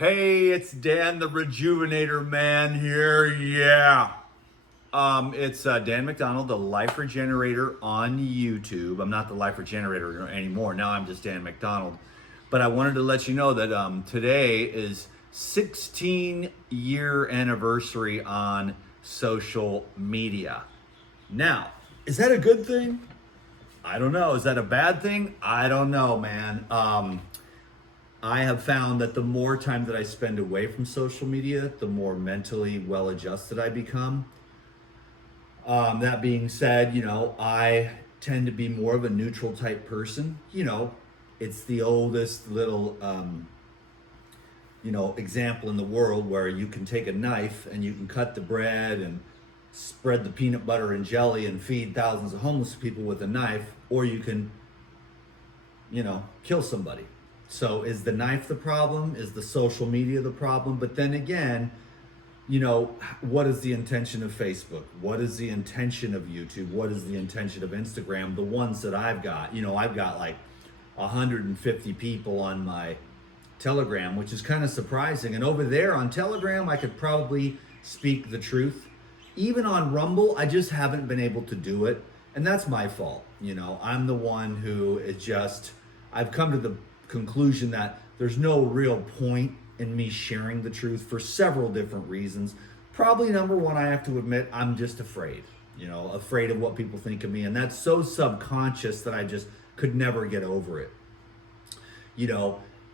Hey, it's Dan the Rejuvenator Man here. Yeah. It's Dan McDonald, the Life Regenerator on YouTube. I'm not the Life Regenerator anymore. Now I'm just Dan McDonald. But I wanted to let you know that today is 16-year anniversary on social media. Now, is that a good thing? I don't know. Is that a bad thing? I don't know, man. I have found that the more time that I spend away from social media, the more mentally well adjusted I become. That being said, I tend to be more of a neutral type person. It's the oldest little, example in the world where you can take a knife and you can cut the bread and spread the peanut butter and jelly and feed thousands of homeless people with a knife, or you can, kill somebody. So is the knife the problem? Is the social media the problem? But then again, what is the intention of Facebook? What is the intention of YouTube? What is the intention of Instagram? The ones that I've got, I've got like 150 people on my Telegram, which is kind of surprising. And over there on Telegram, I could probably speak the truth. Even on Rumble, I just haven't been able to do it. And that's my fault. I'm the one who is just, I've come to the conclusion that there's no real point in me sharing the truth for several different reasons. Probably number one, I have to admit, I'm just afraid, afraid of what people think of me. And that's so subconscious that I just could never get over it.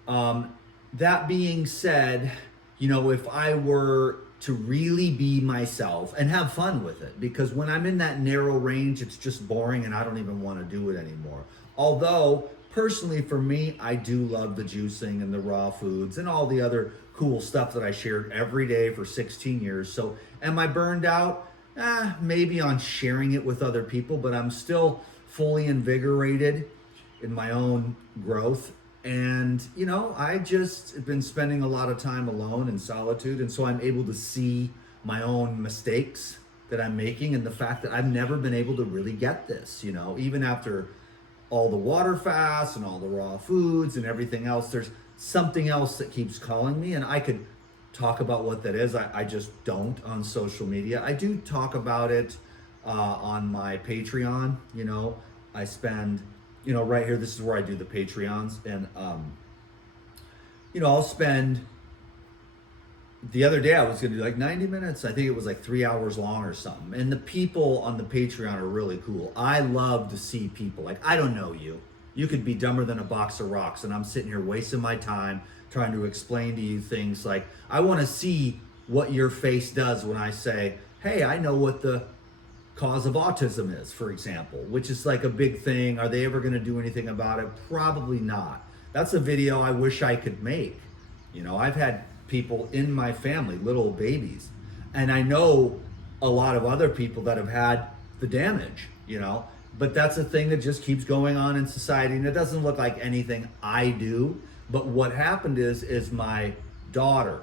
That being said, if I were to really be myself and have fun with it, because when I'm in that narrow range, it's just boring and I don't even want to do it anymore. Although, personally for me, I do love the juicing and the raw foods and all the other cool stuff that I shared every day for 16 years. So am I burned out? Maybe on sharing it with other people, but I'm still fully invigorated in my own growth. And, I just have been spending a lot of time alone in solitude. And so I'm able to see my own mistakes that I'm making and the fact that I've never been able to really get this, even after all the water fasts and all the raw foods and everything else, there's something else that keeps calling me, and I could talk about what that is. I just don't on social media. I do talk about it on my Patreon. I spend, right here, this is where I do the Patreons, and I'll spend, the other day I was gonna do like 90 minutes. I think it was like 3 hours long or something. And the people on the Patreon are really cool. I love to see people, like, I don't know you. You could be dumber than a box of rocks, and I'm sitting here wasting my time trying to explain to you things like, I wanna see what your face does when I say, hey, I know what the cause of autism is, for example, which is like a big thing. Are they ever gonna do anything about it? Probably not. That's a video I wish I could make. I've had people in my family, little babies, and I know a lot of other people that have had the damage, but that's a thing that just keeps going on in society, and it doesn't look like anything I do. But what happened is my daughter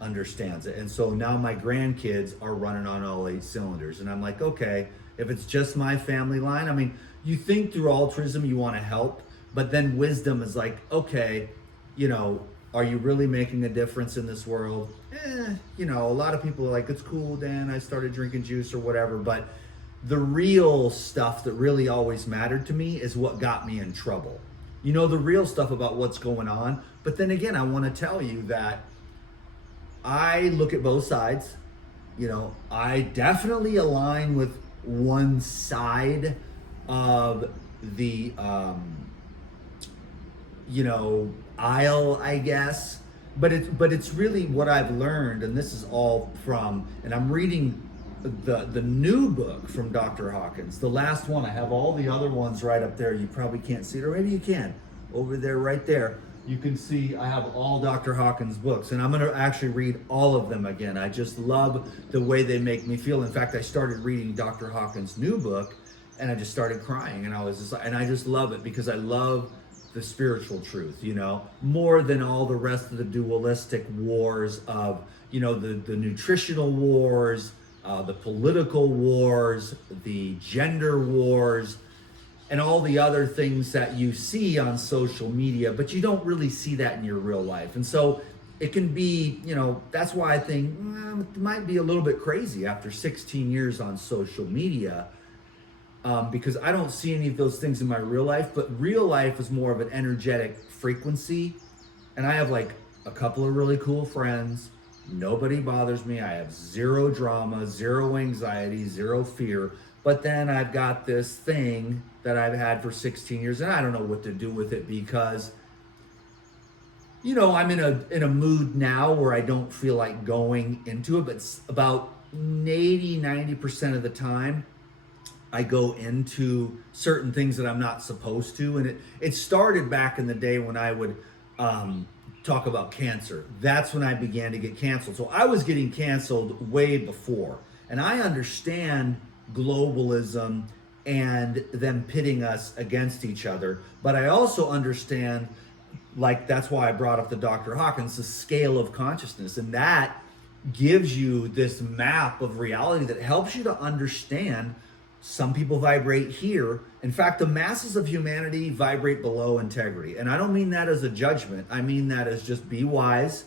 understands it, and so now my grandkids are running on all 8 cylinders, and I'm like, okay, if it's just my family line, I mean, you think through altruism, you want to help, but then wisdom is like, okay, are you really making a difference in this world? A lot of people are like, it's cool, Dan, I started drinking juice or whatever, but the real stuff that really always mattered to me is what got me in trouble. The real stuff about what's going on. But then again, I want to tell you that I look at both sides. I definitely align with one side of the, aisle, I guess, but it's really what I've learned, and this is all from, and I'm reading the new book from Dr. Hawkins, the last one. I have all the other ones right up there. You probably can't see it, or maybe you can. Over there, right there, you can see I have all Dr. Hawkins books, and I'm going to actually read all of them again. I just love the way they make me feel. In fact, I started reading Dr. Hawkins' new book, and I just started crying, and I just love it because I love the spiritual truth, more than all the rest of the dualistic wars of, the nutritional wars, the political wars, the gender wars, and all the other things that you see on social media, but you don't really see that in your real life. And so it can be, that's why I think it might be a little bit crazy after 16 years on social media, because I don't see any of those things in my real life, but real life is more of an energetic frequency. And I have like a couple of really cool friends. Nobody bothers me. I have zero drama, zero anxiety, zero fear. But then I've got this thing that I've had for 16 years, and I don't know what to do with it because, I'm in a mood now where I don't feel like going into it, but about 80-90% of the time I go into certain things that I'm not supposed to. And it started back in the day when I would talk about cancer. That's when I began to get canceled. So I was getting canceled way before. And I understand globalism and them pitting us against each other. But I also understand, like, that's why I brought up the Dr. Hawkins, the scale of consciousness. And that gives you this map of reality that helps you to understand some people vibrate here. In fact, the masses of humanity vibrate below integrity. And I don't mean that as a judgment. I mean that as just be wise.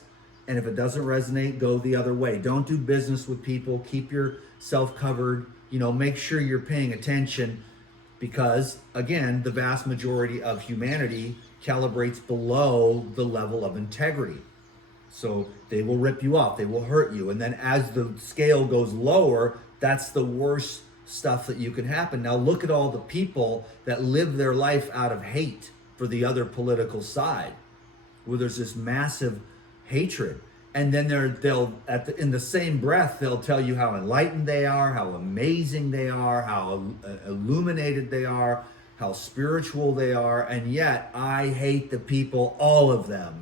And if it doesn't resonate, go the other way. Don't do business with people. Keep yourself covered. Make sure you're paying attention because, again, the vast majority of humanity calibrates below the level of integrity. So they will rip you off. They will hurt you. And then as the scale goes lower, that's the worst stuff that you can happen. Now look at all the people that live their life out of hate for the other political side, where there's this massive hatred. And then in the same breath, they'll tell you how enlightened they are, how amazing they are, how illuminated they are, how spiritual they are. And yet I hate the people, all of them,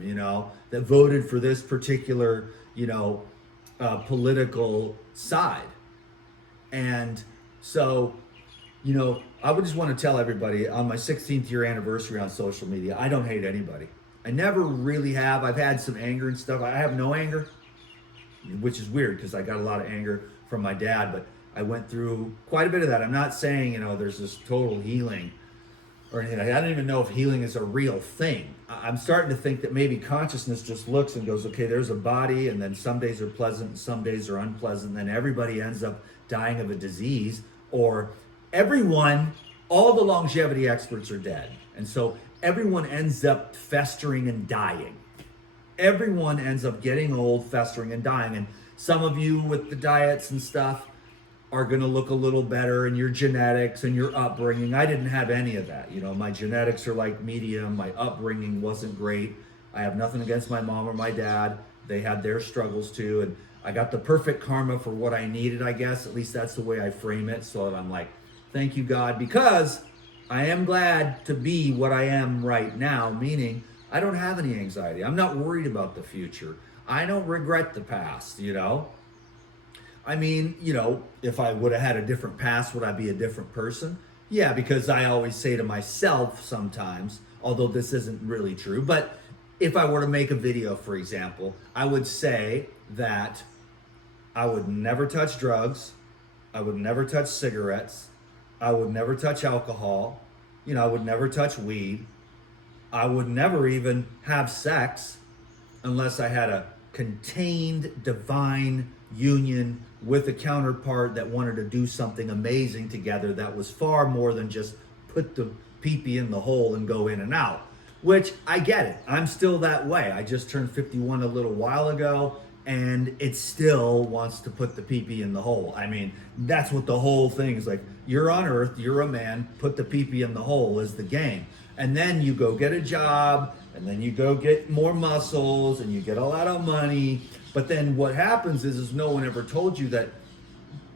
that voted for this particular, political side. And so, I would just want to tell everybody on my 16th year anniversary on social media, I don't hate anybody. I never really have. I've had some anger and stuff. I have no anger, which is weird because I got a lot of anger from my dad, but I went through quite a bit of that. I'm not saying, there's this total healing or anything. I don't even know if healing is a real thing. I'm starting to think that maybe consciousness just looks and goes, okay, there's a body, and then some days are pleasant and some days are unpleasant, and then everybody ends up dying of a disease, or all the longevity experts are dead. And so everyone ends up festering and dying. Everyone ends up getting old, festering and dying. And some of you with the diets and stuff are going to look a little better in your genetics and your upbringing. I didn't have any of that. My genetics are like medium. My upbringing wasn't great. I have nothing against my mom or my dad. They had their struggles too. And I got the perfect karma for what I needed, I guess. At least that's the way I frame it. So that I'm like, thank you, God, because I am glad to be what I am right now, meaning I don't have any anxiety. I'm not worried about the future. I don't regret the past, I mean, if I would have had a different past, would I be a different person? Yeah, because I always say to myself sometimes, although this isn't really true, but if I were to make a video, for example, I would say that I would never touch drugs. I would never touch cigarettes. I would never touch alcohol. I would never touch weed. I would never even have sex unless I had a contained divine union with a counterpart that wanted to do something amazing together that was far more than just put the pee-pee in the hole and go in and out, which I get it. I'm still that way. I just turned 51 a little while ago, and it still wants to put the pee-pee in the hole. I mean, that's what the whole thing is like. You're on earth, you're a man, put the pee-pee in the hole is the game. And then you go get a job, and then you go get more muscles, and you get a lot of money. But then what happens is no one ever told you that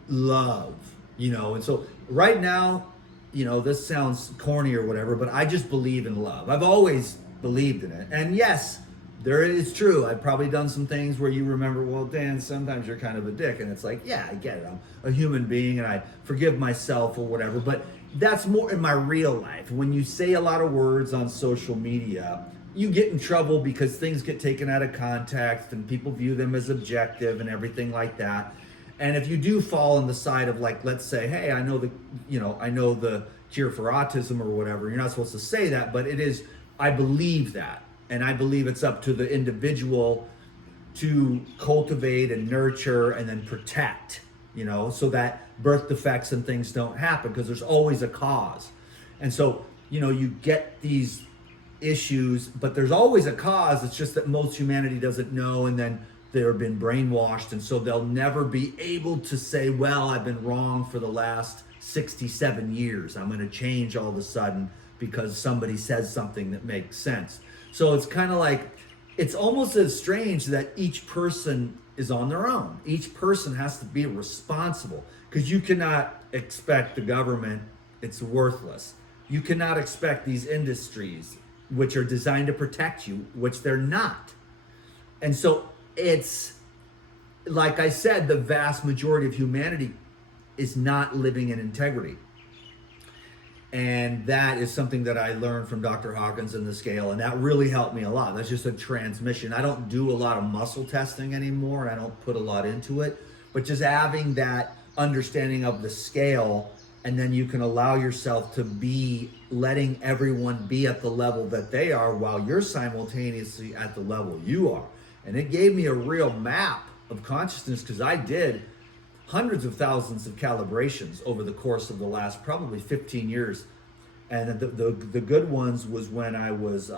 love, and so right now, this sounds corny or whatever, but I just believe in love. I've always believed in it. And yes, it's true. I've probably done some things where you remember, well, Dan, sometimes you're kind of a dick. And it's like, yeah, I get it. I'm a human being and I forgive myself or whatever. But that's more in my real life. When you say a lot of words on social media, you get in trouble because things get taken out of context and people view them as objective and everything like that. And if you do fall on the side of, like, let's say, hey, I know the cure for autism or whatever, you're not supposed to say that, but it is, I believe that. And I believe it's up to the individual to cultivate and nurture and then protect, so that birth defects and things don't happen, because there's always a cause. And so, you get these issues, but there's always a cause. It's just that most humanity doesn't know, and then they've been brainwashed, and so they'll never be able to say, well, I've been wrong for the last 67 years. I'm going to change all of a sudden because somebody says something that makes sense. So it's kind of like, it's almost as strange that each person is on their own. Each person has to be responsible, because you cannot expect the government, it's worthless. You cannot expect these industries, which are designed to protect you, which they're not. And so it's, like I said, the vast majority of humanity is not living in integrity. And that is something that I learned from Dr. Hawkins and the scale, and that really helped me a lot. That's just a transmission. I don't do a lot of muscle testing anymore, and I don't put a lot into it, but just having that understanding of the scale, and then you can allow yourself to be letting everyone be at the level that they are while you're simultaneously at the level you are. And it gave me a real map of consciousness, because I did hundreds of thousands of calibrations over the course of the last probably 15 years. And the good ones was when I was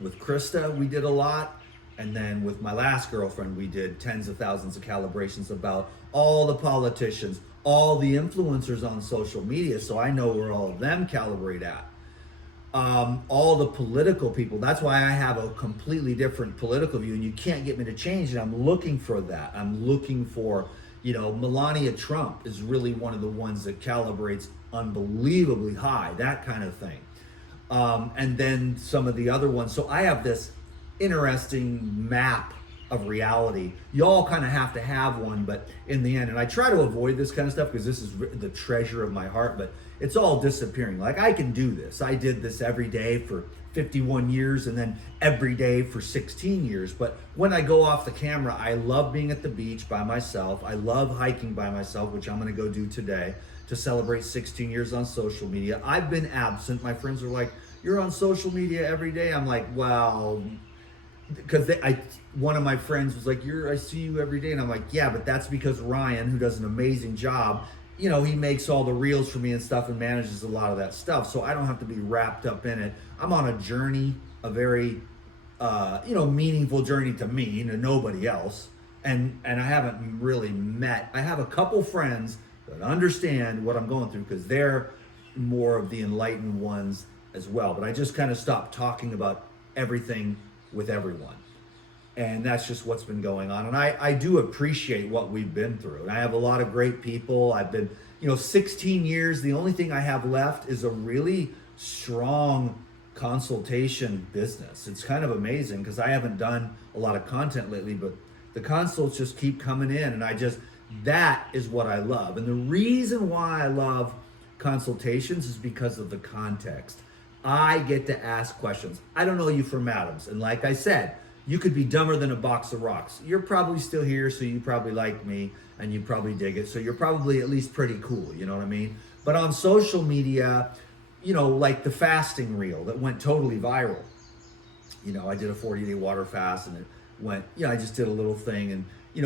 with Krista, we did a lot. And then with my last girlfriend, we did tens of thousands of calibrations about all the politicians, all the influencers on social media. So I know where all of them calibrate at. All the political people. That's why I have a completely different political view, and you can't get me to change it. I'm looking for that. I'm looking for, Melania Trump is really one of the ones that calibrates unbelievably high, that kind of thing. And then some of the other ones. So I have this interesting map of reality. You all kind of have to have one, but in the end, and I try to avoid this kind of stuff because this is the treasure of my heart, but it's all disappearing. Like, I can do this. I did this every day for 51 years and then every day for 16 years. But when I go off the camera, I love being at the beach by myself. I love hiking by myself, which I'm going to go do today to celebrate 16 years on social media. I've been absent. My friends are like, you're on social media every day. I'm like, well, because one of my friends was like, I see you every day. And I'm like, yeah, but that's because Ryan, who does an amazing job, he makes all the reels for me and stuff and manages a lot of that stuff. So I don't have to be wrapped up in it. I'm on a journey, a very, meaningful journey to me, to nobody else. And I haven't really I have a couple friends that understand what I'm going through, because they're more of the enlightened ones as well. But I just kind of stopped talking about everything with everyone. And that's just what's been going on. And I do appreciate what we've been through. And I have a lot of great people. I've been, 16 years. The only thing I have left is a really strong consultation business. It's kind of amazing because I haven't done a lot of content lately, but the consults just keep coming in. And that is what I love. And the reason why I love consultations is because of the context. I get to ask questions. I don't know you from Adams. And like I said, you could be dumber than a box of rocks. You're probably still here, so you probably like me and you probably dig it. So you're probably at least pretty cool, you know what I mean? But on social media, like the fasting reel that went totally viral. I did a 40-day water fast and it went, I just did a little thing and,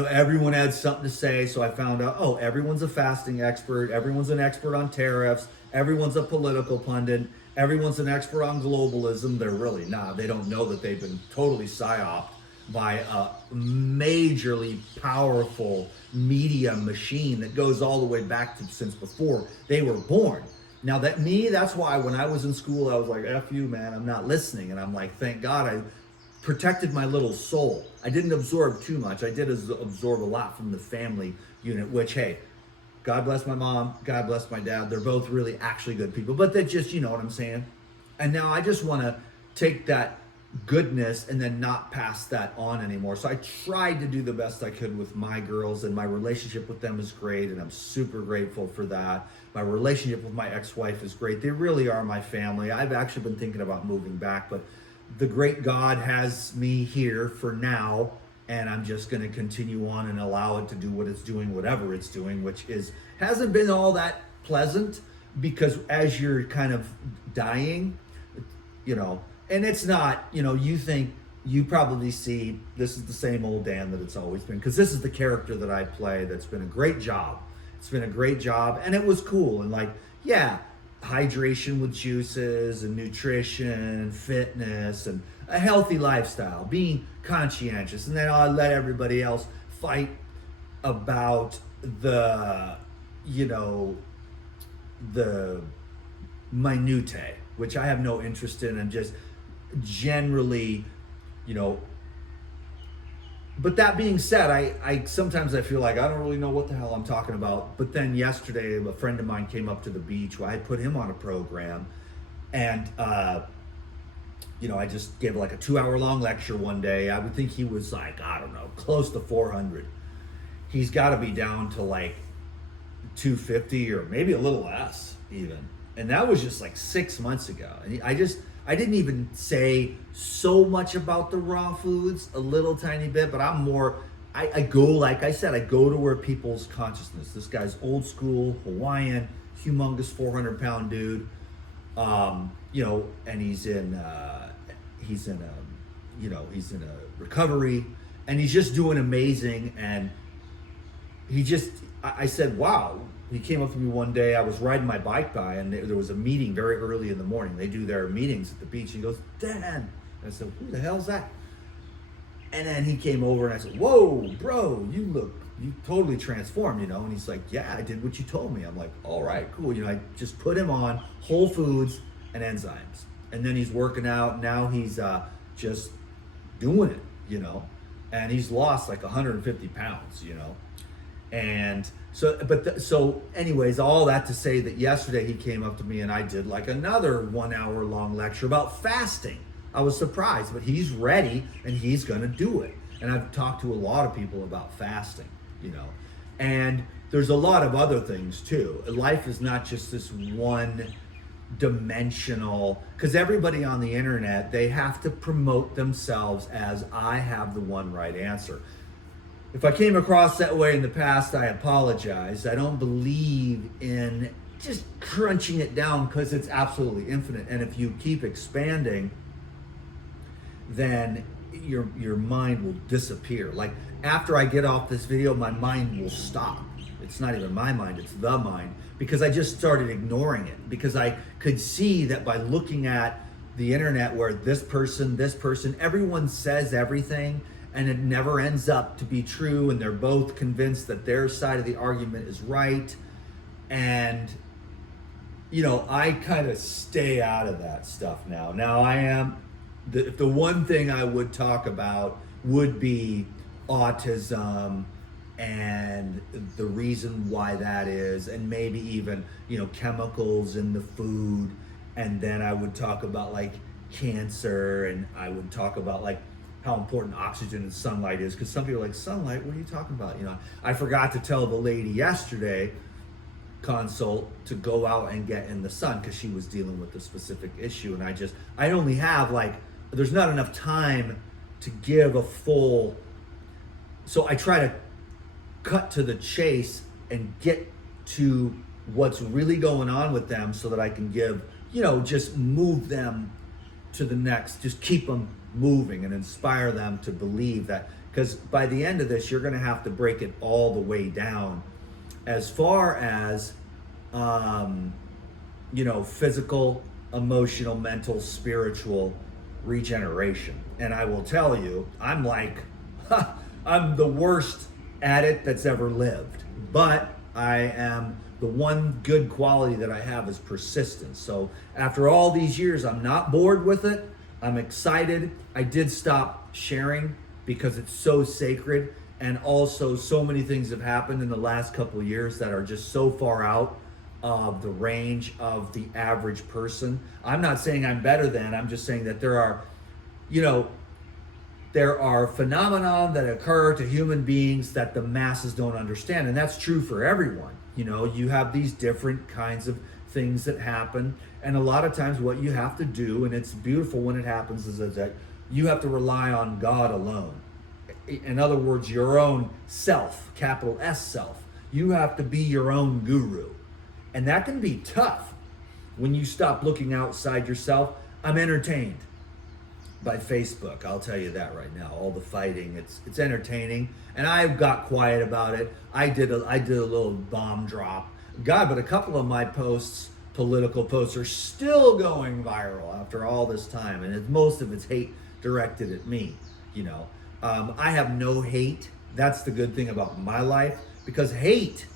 everyone had something to say. So I found out, everyone's a fasting expert. Everyone's an expert on tariffs. Everyone's a political pundit. Everyone's an expert on globalism. They're really not. They don't know that they've been totally psyoped by a majorly powerful media machine that goes all the way back to since before they were born. Now that's why when I was in school, I was like, F you, man, I'm not listening. And I'm like, thank God I protected my little soul. I didn't absorb too much. I did absorb a lot from the family unit, which, hey, God bless my mom, God bless my dad. They're both really actually good people, but they just, you know what I'm saying? And now I just want to take that goodness and then not pass that on anymore. So I tried to do the best I could with my girls, and my relationship with them is great, and I'm super grateful for that. My relationship with my ex-wife is great. They really are my family. I've actually been thinking about moving back, but the great God has me here for now. And I'm just going to continue on and allow it to do what it's doing, whatever it's doing, which hasn't been all that pleasant, because as you're kind of dying, and it's not, you think you probably see this is the same old Dan that it's always been, because this is the character that I play. That's been a great job. It's been a great job, and it was cool. And like, yeah, hydration with juices and nutrition, fitness, and a healthy lifestyle, being conscientious, and then I let everybody else fight about the, you know, the minutiae, which I have no interest in, and just generally, you know. But that being said, I sometimes I feel like I don't really know what the hell I'm talking about. But then yesterday, a friend of mine came up to the beach. Where I put him on a program, and you know, I just gave like a 2-hour long lecture one day. I would think he was like, I don't know, close to 400. He's got to be down to like 250 or maybe a little less even. And that was just like 6 months ago. And I didn't even say so much about the raw foods, a little tiny bit, but I'm more, I go, like I said, I go to where people's consciousness. This guy's old school, Hawaiian, humongous 400-pound dude. You know, and he's in a recovery, and he's just doing amazing. And I said, wow. He came up to me one day. I was riding my bike by, and there was a meeting very early in the morning. They do their meetings at the beach. He goes, Dan. And I said, who the hell's that? And then he came over, and I said, whoa, bro, you totally transformed, you know? And he's like, yeah, I did what you told me. I'm like, all right, cool. You know, I just put him on whole foods and enzymes. And then he's working out. Now he's just doing it, you know? And he's lost like 150 pounds, you know? And so, anyways, all that to say that yesterday he came up to me, and I did like another 1-hour long lecture about fasting. I was surprised, but he's ready and he's going to do it. And I've talked to a lot of people about fasting, you know, and there's a lot of other things too. Life is not just this one dimensional, because everybody on the internet, they have to promote themselves as I have the one right answer. If I came across that way in the past, I apologize. I don't believe in just crunching it down, because it's absolutely infinite. And if you keep expanding, then your mind will disappear. Like after I get off this video, my mind will stop. It's not even my mind, it's the mind, because I just started ignoring it, because I could see that by looking at the internet where this person, everyone says everything, and it never ends up to be true, and they're both convinced that their side of the argument is right. And, you know, I kind of stay out of that stuff now. Now I am, the one thing I would talk about would be autism and the reason why that is, and maybe even, you know, chemicals in the food. And then I would talk about like cancer, and I would talk about like how important oxygen and sunlight is, because some people are like, sunlight, what are you talking about? You know, I forgot to tell the lady yesterday, consult, to go out and get in the sun, because she was dealing with a specific issue, and I only have like, there's not enough time to give a full, so I try to cut to the chase and get to what's really going on with them, so that I can give, you know, just move them to the next, just keep them moving and inspire them to believe that, because by the end of this, you're going to have to break it all the way down as far as, you know, physical, emotional, mental, spiritual regeneration. And I will tell you, I'm like, I'm the worst at it that's ever lived, but I am, the one good quality that I have is persistence. So after all these years, I'm not bored with it. I'm excited. I did stop sharing because it's so sacred, and also so many things have happened in the last couple of years that are just so far out of the range of the average person. I'm not saying I'm better than, I'm just saying that there are, you know, there are phenomena that occur to human beings that the masses don't understand, and that's true for everyone. You know, you have these different kinds of things that happen, and a lot of times what you have to do, and it's beautiful when it happens, is that you have to rely on God alone. In other words, your own self, capital S self. You have to be your own guru, and that can be tough when you stop looking outside yourself. I'm entertained. by Facebook. I'll tell you that right now. All the fighting, it's entertaining, and I got quiet about it. I did a little bomb drop. God, but a couple of my posts, political posts, are still going viral after all this time, and most of it's hate directed at me. You know, I have no hate. That's the good thing about my life, because hate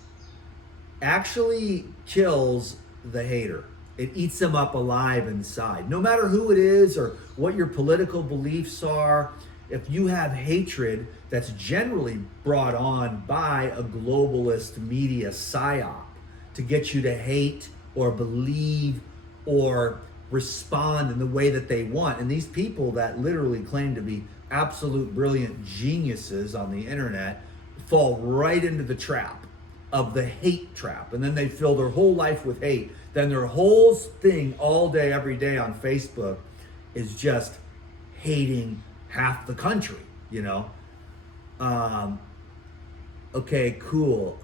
actually kills the hater. It eats them up alive inside. No matter who it is or what your political beliefs are, if you have hatred that's generally brought on by a globalist media psyop to get you to hate or believe or respond in the way that they want. And these people that literally claim to be absolute brilliant geniuses on the internet fall right into the trap of the hate trap. And then they fill their whole life with hate. Then their whole thing all day, every day on Facebook is just hating half the country, you know? Okay, cool.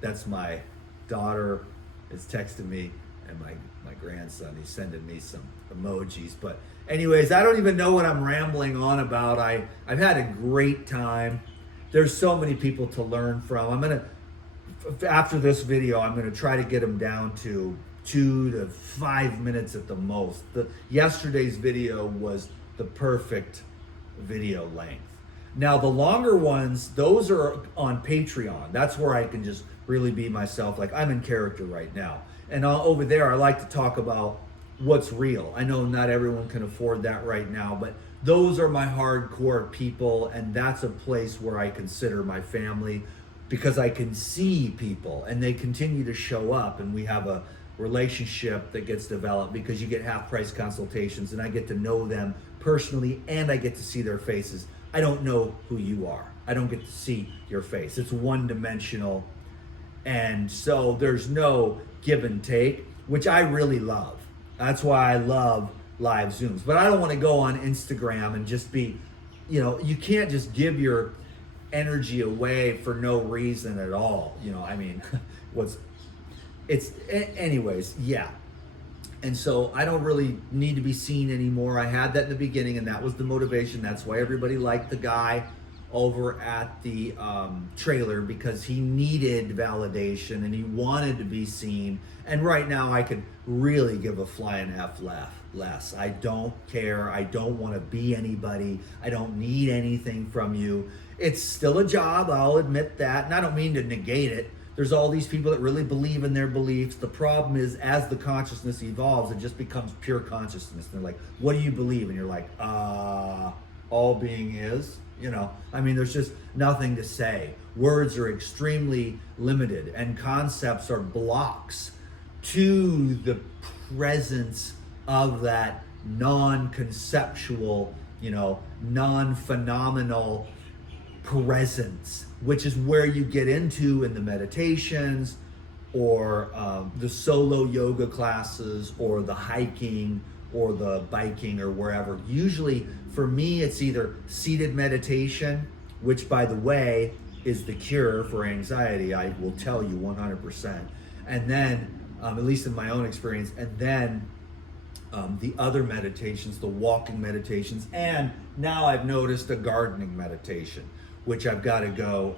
That's my daughter is texting me, and my grandson, he's sending me some emojis. But anyways, I don't even know what I'm rambling on about. I've had a great time. There's so many people to learn from. After this video, I'm gonna try to get them down to 2 to 5 minutes at the most. Yesterday's video was the perfect video length. Now the longer ones, those are on Patreon. That's where I can just really be myself. Like, I'm in character right now. And over there, I like to talk about what's real. I know not everyone can afford that right now, but those are my hardcore people, and that's a place where I consider my family, because I can see people and they continue to show up, and we have a relationship that gets developed because you get half-price consultations and I get to know them personally and I get to see their faces. I don't know who you are. I don't get to see your face. It's one-dimensional, and so there's no give and take, which I really love. That's why I love live Zooms. But I don't want to go on Instagram and just be, you can't just give your energy away for no reason at all. I mean, anyways, yeah. And so I don't really need to be seen anymore. I had that in the beginning, and that was the motivation. That's why everybody liked the guy over at the trailer, because he needed validation and he wanted to be seen. And right now I could really give a flying F less. I don't care. I don't want to be anybody. I don't need anything from you. It's still a job, I'll admit that, and I don't mean to negate it. There's all these people that really believe in their beliefs. The problem is, as the consciousness evolves, it just becomes pure consciousness. And they're like, what do you believe? And you're like, all being is. There's just nothing to say. Words are extremely limited, and concepts are blocks to the presence of that non-conceptual, non-phenomenal presence, which is where you get into in the meditations or the solo yoga classes or the hiking or the biking or wherever. Usually for me, it's either seated meditation, which, by the way, is the cure for anxiety. I will tell you 100%. And then, at least in my own experience, and then the other meditations, the walking meditations, and now I've noticed a gardening meditation, which I've got to go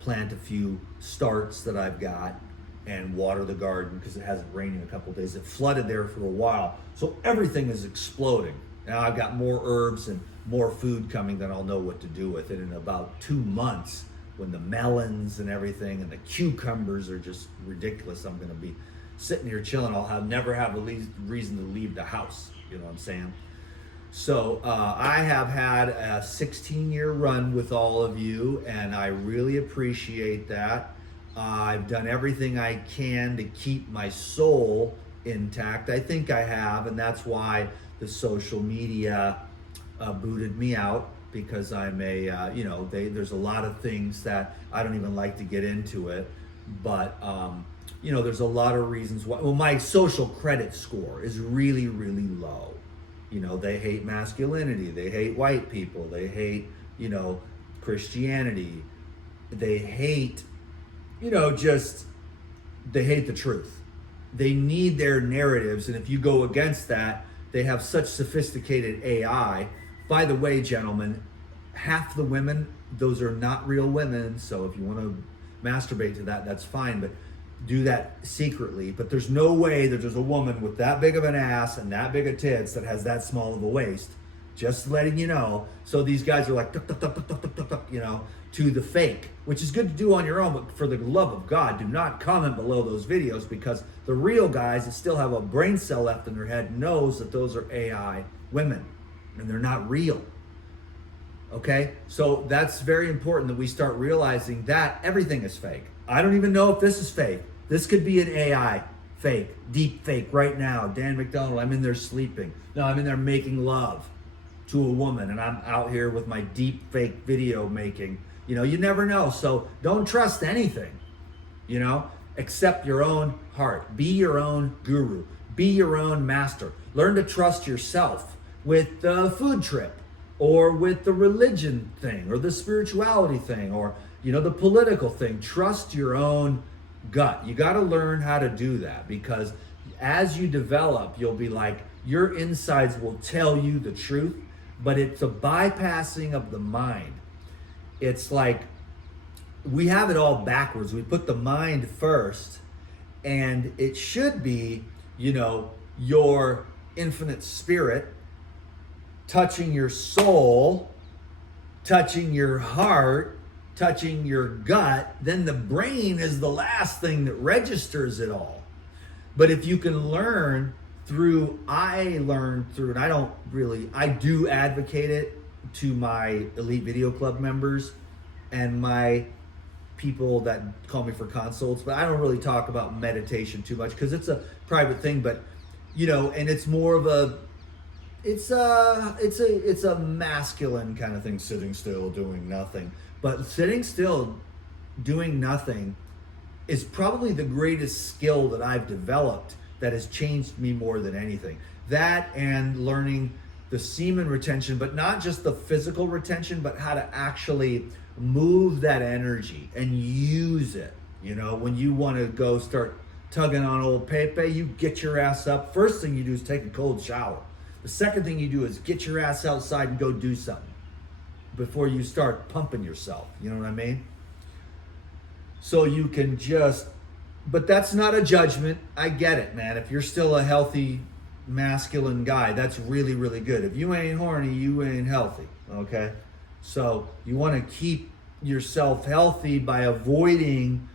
plant a few starts that I've got and water the garden, because it hasn't rained in a couple of days. It flooded there for a while, so everything is exploding. Now I've got more herbs and more food coming than I'll know what to do with it in about 2 months, when the melons and everything and the cucumbers are just ridiculous. I'm going to be sitting here chilling. I'll never have a reason to leave the house. You know what I'm saying? So I have had a 16-year run with all of you, and I really appreciate that. I've done everything I can to keep my soul intact. I think I have, and that's why the social media booted me out, because I'm there's a lot of things that I don't even like to get into it, but there's a lot of reasons why. Well, my social credit score is really, really low. They hate masculinity, they hate white people, they hate, Christianity, they hate, they hate the truth. They need their narratives, and if you go against that, they have such sophisticated AI. By the way, gentlemen, half the women, those are not real women. So if you want to masturbate to that, that's fine, but do that secretly. But there's no way that there's a woman with that big of an ass and that big of tits that has that small of a waist. Just letting you know. So these guys are like, tuck, tuck, tuck, tuck, tuck, tuck, tuck, you know, to the fake, which is good to do on your own, but for the love of God, do not comment below those videos, because the real guys that still have a brain cell left in their head knows that those are AI women and they're not real. Okay, so that's very important that we start realizing that everything is fake. I don't even know if this is fake. This could be an AI fake, deep fake right now. Dan McDonald, I'm in there sleeping. No, I'm in there making love to a woman, and I'm out here with my deep fake video making. You know, you never know. So don't trust anything, you know, accept your own heart. Be your own guru. Be your own master. Learn to trust yourself with the food trip, or with the religion thing, or the spirituality thing, or, you know, the political thing. Trust your own gut. You got to learn how to do that, because as you develop, you'll be like, your insides will tell you the truth, but it's a bypassing of the mind. It's like we have it all backwards. We put the mind first, and it should be, you know, your infinite spirit touching your soul, touching your heart, touching your gut. Then the brain is the last thing that registers it all. But if you can learn through, and I do advocate it to my Elite Video Club members and my people that call me for consults, but I don't really talk about meditation too much because it's a private thing. But, you know, and it's more of a, it's a masculine kind of thing, sitting still, doing nothing. But sitting still, doing nothing is probably the greatest skill that I've developed that has changed me more than anything. That and learning the semen retention, but not just the physical retention, but how to actually move that energy and use it. You know, when you want to go start tugging on old Pepe, you get your ass up. First thing you do is take a cold shower. The second thing you do is get your ass outside and go do something before you start pumping yourself. You know what I mean? So you can just, but that's not a judgment. I get it, man. If you're still a healthy masculine guy, that's really, really good. If you ain't horny, you ain't healthy, okay? So you want to keep yourself healthy by avoiding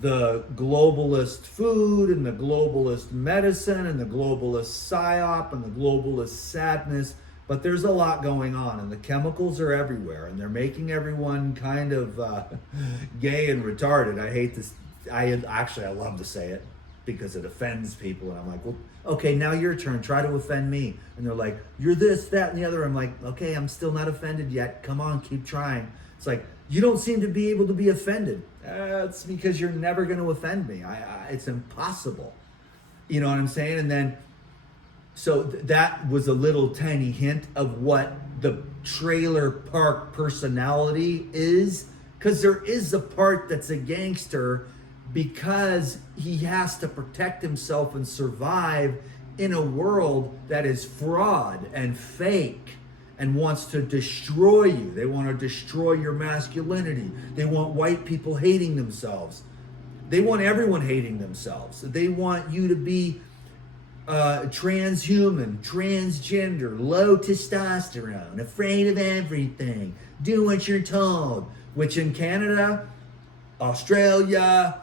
the globalist food and the globalist medicine and the globalist psyop and the globalist sadness. But there's a lot going on, and the chemicals are everywhere, and they're making everyone kind of gay and retarded. I hate this. I love to say it because it offends people, and I'm like, well, okay, now your turn. Try to offend me. And they're like, you're this, that, and the other. I'm like, okay, I'm still not offended yet. Come on, keep trying. It's like, you don't seem to be able to be offended. It's because you're never going to offend me. It's impossible. You know what I'm saying? And then, so that was a little tiny hint of what the trailer park personality is, because there is a part that's a gangster because he has to protect himself and survive in a world that is fraud and fake and wants to destroy you. They want to destroy your masculinity. They want white people hating themselves. They want everyone hating themselves. They want you to be transhuman, transgender, low testosterone, afraid of everything, do what you're told, which in Canada, Australia,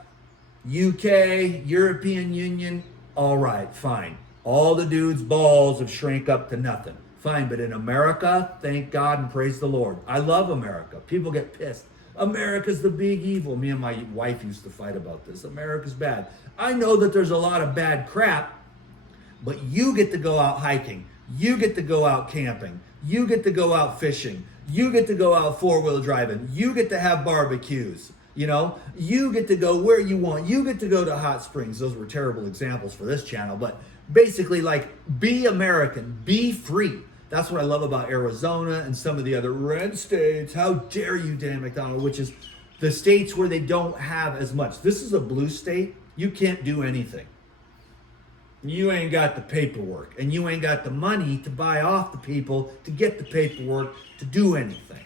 UK, European Union, all right, fine. All the dudes' balls have shrank up to nothing. Fine, but in America, thank God and praise the Lord. I love America. People get pissed. America's the big evil. Me and my wife used to fight about this. America's bad. I know that there's a lot of bad crap, but you get to go out hiking. You get to go out camping. You get to go out fishing. You get to go out four-wheel driving. You get to have barbecues. You know, you get to go where you want. You get to go to hot springs. Those were terrible examples for this channel, but basically, like, be American, be free. That's what I love about Arizona and some of the other red states. How dare you, Dan McDonald, which is the states where they don't have as much. This is a blue state. You can't do anything. You ain't got the paperwork, and you ain't got the money to buy off the people to get the paperwork to do anything.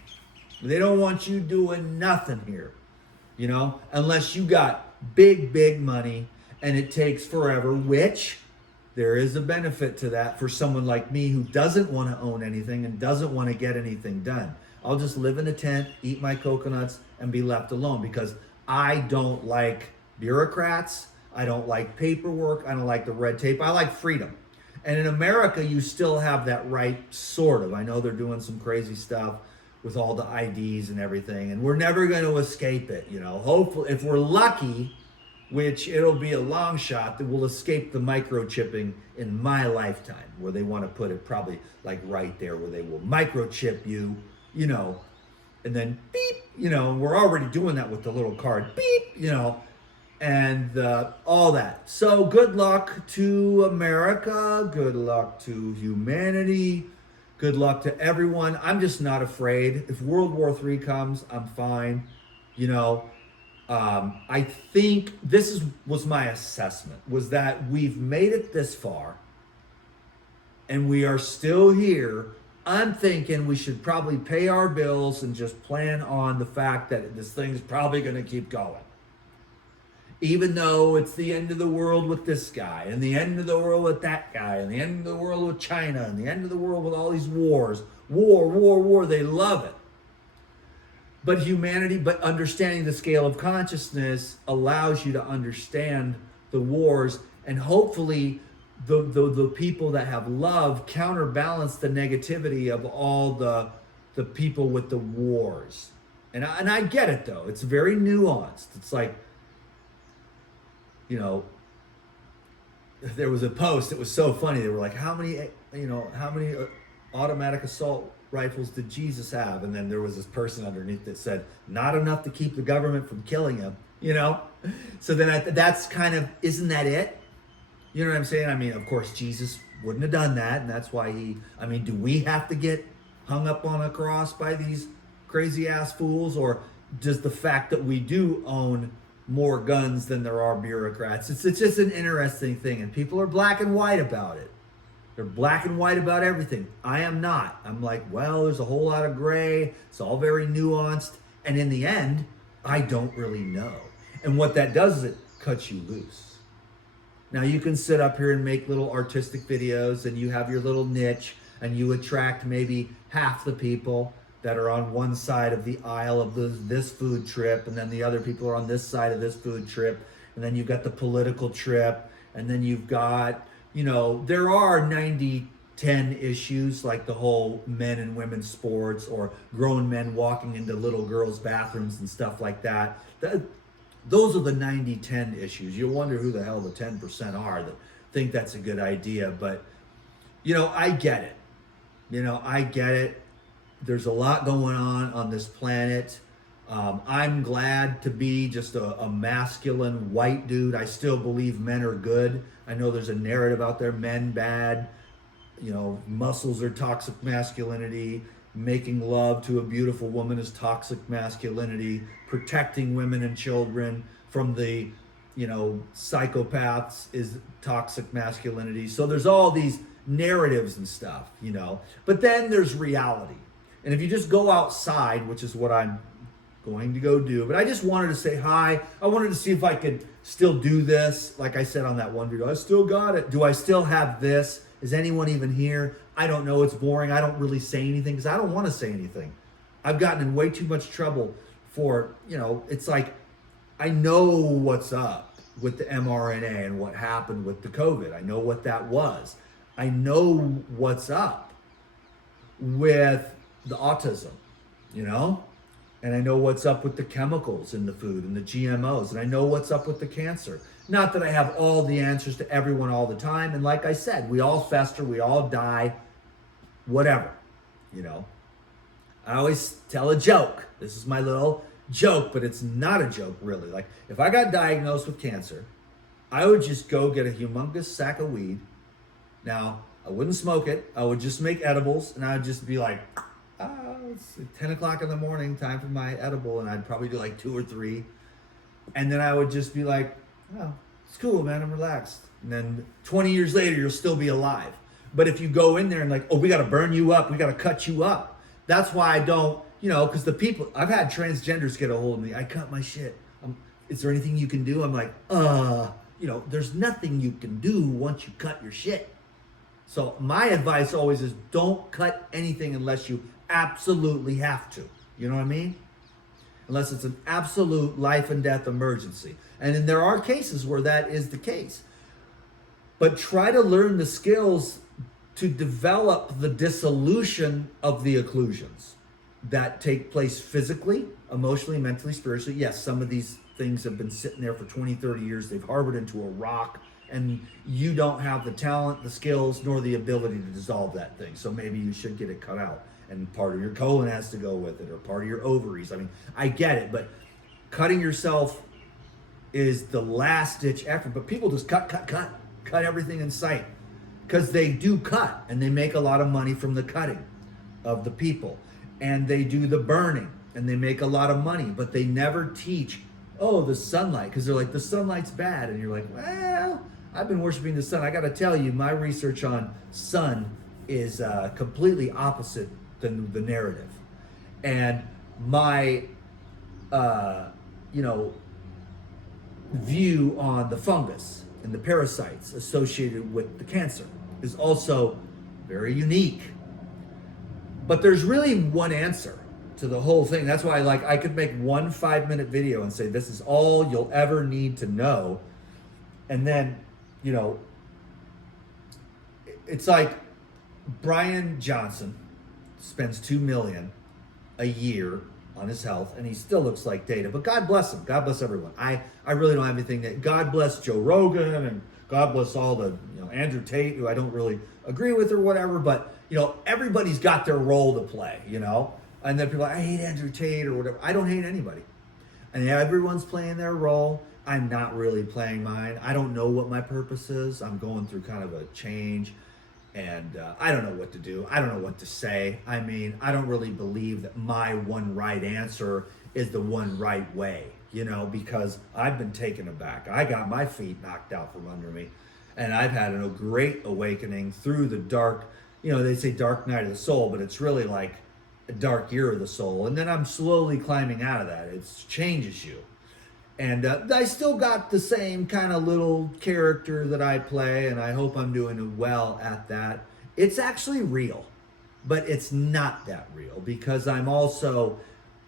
They don't want you doing nothing here, unless you got big money and it takes forever, which there is a benefit to that for someone like me who doesn't want to own anything and doesn't want to get anything done. I'll just live in a tent, eat my coconuts, and be left alone because I don't like bureaucrats. I don't like paperwork. I don't like the red tape. I like freedom. And in America, you still have that right, sort of. I know they're doing some crazy stuff with all the IDs and everything, and we're never going to escape it. Hopefully, if we're lucky, which it'll be a long shot, that we'll escape the microchipping in my lifetime, where they want to put it probably like right there, where they will microchip you, and then beep, we're already doing that with the little card, beep, and all that. So good luck to America, good luck to humanity, good luck to everyone. I'm just not afraid. If World War III comes, I'm fine. I think was my assessment, was that we've made it this far and we are still here. I'm thinking we should probably pay our bills and just plan on the fact that this thing's probably going to keep going. Even though it's the end of the world with this guy, and the end of the world with that guy, and the end of the world with China, and the end of the world with all these wars. War, they love it. But understanding the scale of consciousness allows you to understand the wars, and hopefully the people that have love counterbalance the negativity of all the people with the wars. And I get it though. It's very nuanced. It's like, there was a post, it was so funny. They were like, how many automatic assault rifles did Jesus have? And then there was this person underneath that said, not enough to keep the government from killing him, So then that's kind of, isn't that it? You know what I'm saying? I mean, of course, Jesus wouldn't have done that. And that's why do we have to get hung up on a cross by these crazy ass fools? Or does the fact that we do own more guns than there are bureaucrats, it's just an interesting thing, and people are black and white about it. They're black and white about everything. I am not. I'm like, well, there's a whole lot of gray. It's all very nuanced. And in the end, I don't really know. And what that does is it cuts you loose. Now you can sit up here and make little artistic videos, and you have your little niche, and you attract maybe half the people that are on one side of the aisle of this food trip, and then the other people are on this side of this food trip, and then you've got the political trip, and then you've got, there are 90-10 issues, like the whole men and women's sports, or grown men walking into little girls' bathrooms and stuff like that. Those are the 90-10 issues. You wonder who the hell the 10% are that think that's a good idea, but, I get it. I get it. There's a lot going on this planet. I'm glad to be just a masculine white dude. I still believe men are good. I know there's a narrative out there, men bad. Muscles are toxic masculinity. Making love to a beautiful woman is toxic masculinity. Protecting women and children from the, psychopaths is toxic masculinity. So there's all these narratives and stuff, But then there's reality. And if you just go outside, which is what I'm going to go do, but I just wanted to say hi. I wanted to see if I could still do this. Like I said on that one video, I still got it. Do I still have this? Is anyone even here? I don't know. It's boring. I don't really say anything because I don't want to say anything. I've gotten in way too much trouble for, it's like, I know what's up with the mRNA and what happened with the COVID. I know what that was. I know what's up with the autism, and I know what's up with the chemicals in the food and the GMOs, and I know what's up with the cancer. Not that I have all the answers to everyone all the time, and like I said, we all fester, we all die, whatever, I always tell a joke. This is my little joke, but it's not a joke really. Like, if I got diagnosed with cancer, I would just go get a humongous sack of weed. Now, I wouldn't smoke it. I would just make edibles, and I would just be like, it's 10 o'clock in the morning, time for my edible, and I'd probably do like 2 or 3. And then I would just be like, oh, it's cool, man, I'm relaxed. And then 20 years later, you'll still be alive. But if you go in there and like, oh, we got to burn you up, we got to cut you up. That's why I don't, because the people, I've had transgenders get a hold of me. I cut my shit. Is there anything you can do? I'm like, there's nothing you can do once you cut your shit. So my advice always is don't cut anything unless you absolutely have to. You know what I mean? Unless it's an absolute life and death emergency. And then there are cases where that is the case. But try to learn the skills to develop the dissolution of the occlusions that take place physically, emotionally, mentally, spiritually. Yes, some of these things have been sitting there for 20, 30 years. They've harbored into a rock, and you don't have the talent, the skills, nor the ability to dissolve that thing. So maybe you should get it cut out, and part of your colon has to go with it, or part of your ovaries. I mean, I get it, but cutting yourself is the last ditch effort. But people just cut everything in sight, because they do cut, and they make a lot of money from the cutting of the people, and they do the burning, and they make a lot of money, but they never teach, the sunlight, because they're like, the sunlight's bad, and you're like, well, I've been worshiping the sun. I got to tell you, my research on sun is completely opposite than the narrative, and my view on the fungus and the parasites associated with the cancer is also very unique. But there's really one answer to the whole thing. That's why I could make one 5-minute video and say, this is all you'll ever need to know. And then, it's like Brian Johnson spends $2 million a year on his health, and he still looks like Data. But God bless him. God bless everyone. I really don't have anything that. God bless Joe Rogan, and God bless all the Andrew Tate, who I don't really agree with or whatever. But everybody's got their role to play. And then people are like, I hate Andrew Tate or whatever. I don't hate anybody, and everyone's playing their role. I'm not really playing mine. I don't know what my purpose is. I'm going through kind of a change. And I don't know what to do. I don't know what to say. I mean, I don't really believe that my one right answer is the one right way, because I've been taken aback. I got my feet knocked out from under me, and I've had a great awakening through the dark, they say dark night of the soul, but it's really like a dark year of the soul. And then I'm slowly climbing out of that. It changes you. And I still got the same kind of little character that I play, and I hope I'm doing well at that. It's actually real, but it's not that real, because I'm also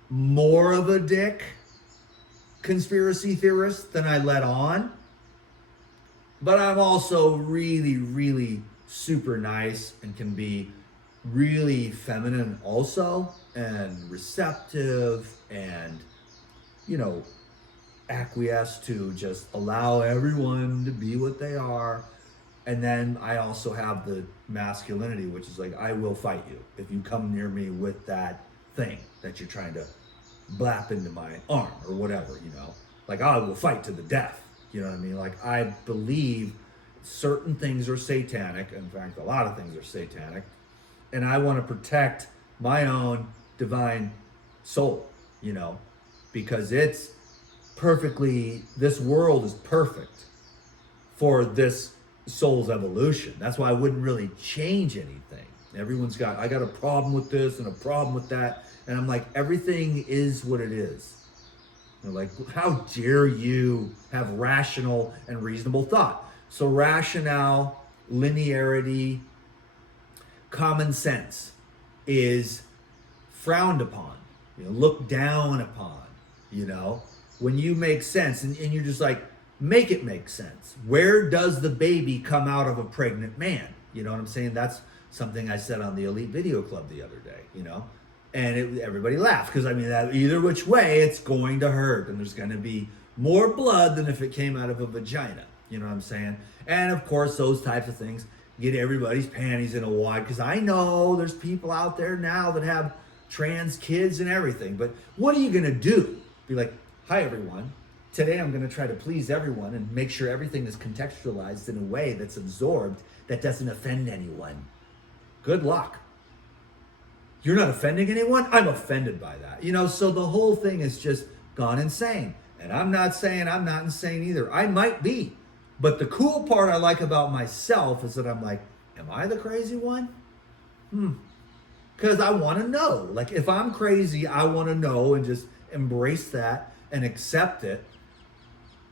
more of a dick conspiracy theorist than I let on. But I'm also really, really super nice and can be really feminine also, and receptive, and, acquiesce to just allow everyone to be what they are. And then I also have the masculinity, which is like, I will fight you if you come near me with that thing that you're trying to blap into my arm or whatever, like I will fight to the death. You know what I mean? Like, I believe certain things are satanic. In fact, a lot of things are satanic, and I want to protect my own divine soul, because it's this world is perfect for this soul's evolution. That's why I wouldn't really change anything. I got a problem with this and a problem with that. And I'm like, everything is what it is. Like, how dare you have rational and reasonable thought? So rationale, linearity, common sense is frowned upon, looked down upon, when you make sense, and you're just like, make it make sense. Where does the baby come out of a pregnant man? You know what I'm saying? That's something I said on the Elite Video Club the other day, and everybody laughed, because that either which way, it's going to hurt, and there's going to be more blood than if it came out of a vagina. You know what I'm saying? And of course, those types of things get everybody's panties in a wad, because I know there's people out there now that have trans kids and everything. But what are you going to do? Be like, hi, everyone. Today I'm going to try to please everyone and make sure everything is contextualized in a way that's absorbed, that doesn't offend anyone. Good luck. You're not offending anyone? I'm offended by that. So the whole thing is just gone insane. And I'm not saying I'm not insane either. I might be. But the cool part I like about myself is that I'm like, am I the crazy one? Because I want to know. Like, if I'm crazy, I want to know and just embrace that and accept it.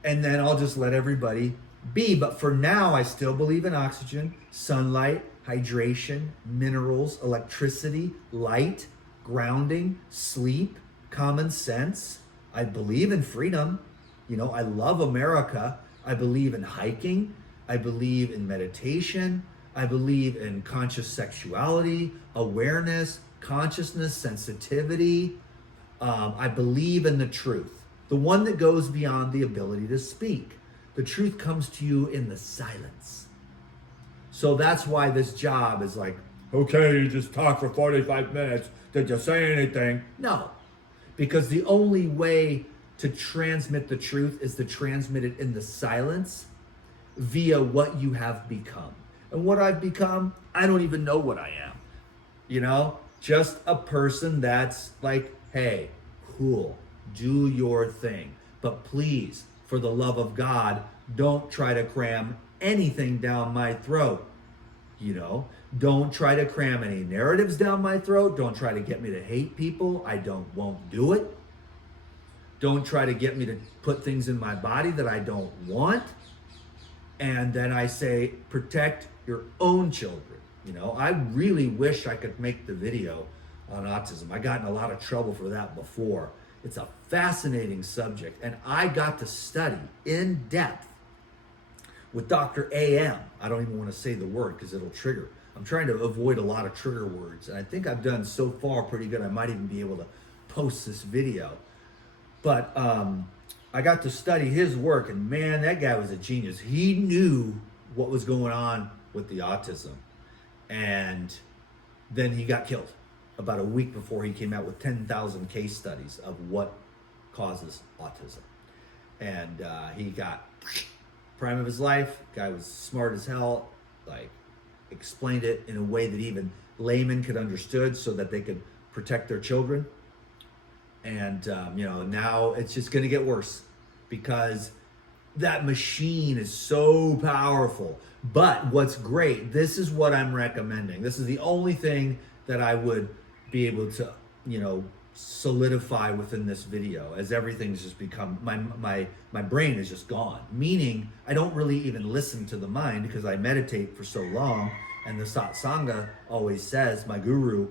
And then I'll just let everybody be. But for now, I still believe in oxygen, sunlight, hydration, minerals, electricity, light, grounding, sleep, common sense. I believe in freedom. You know, I love America. I believe in hiking. I believe in meditation. I believe in conscious sexuality, awareness, consciousness, sensitivity. I believe in the truth, the one that goes beyond the ability to speak. The truth comes to you in the silence. So that's why this job is like, okay, you just talk for 45 minutes. Did you say anything? No, because the only way to transmit the truth is to transmit it in the silence via what you have become. And what I've become, I don't even know what I am. You know, just a person that's like, hey, cool, do your thing. But please, for the love of God, don't try to cram anything down my throat. You know, don't try to cram any narratives down my throat. Don't try to get me to hate people. Won't do it. Don't try to get me to put things in my body that I don't want. And then I say, protect your own children. You know, I really wish I could make the video on autism. I got in a lot of trouble for that before. It's a fascinating subject. And I got to study in depth with Dr. AM. I don't even want to say the word because it'll trigger. I'm trying to avoid a lot of trigger words. And I think I've done so far pretty good. I might even be able to post this video. But I got to study his work, and man, that guy was a genius. He knew what was going on with the autism. And then he got killed about a week before he came out with 10,000 case studies of what causes autism. And he got prime of his life. Guy was smart as hell, like explained it in a way that even laymen could understood so that they could protect their children. And, you know, now it's just going to get worse because that machine is so powerful. But what's great, this is what I'm recommending. This is the only thing that I would be able to, you know, solidify within this video, as everything's just become, my brain is just gone. Meaning, I don't really even listen to the mind because I meditate for so long. And the satsanga always says, my guru